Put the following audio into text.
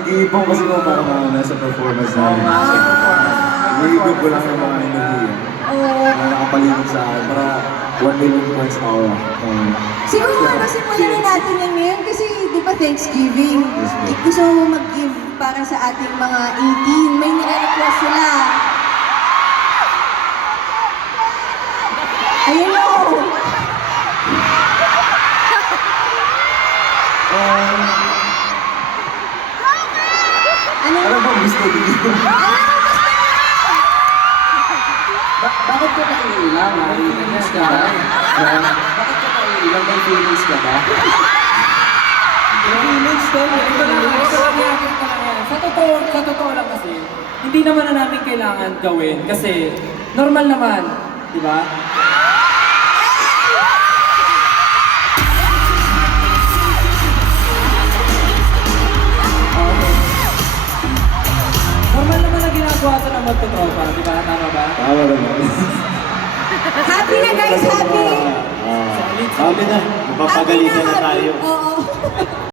nag-iipon kasi ko para mauna sa performance namin. Nag-iipon ko lang yung mga enerhiya. Na nakapaligid sa akin para 1 million points aura. Siguro nga simulan na natin yan ngayon kasi di ba Thanksgiving? Yes, ma'am. Gusto mo mag-give para sa ating mga 18. May nire-request sila. Ayun o! Ano ba gusto dito? Bakit ka naiilang? May feelings ka ba? Bakit ka naiilang? May feelings ka ba? Feelings din. Ito lang yan. Sa totoo lang kasi, hindi naman na namin kailangan gawin kasi normal naman, di ba? Normal naman na ginagawa ito ng magtotropa, di ba? Tama ba? Tama naman. Happy na guys, happy! Sabi na, mapapagalitan na tayo. Oo.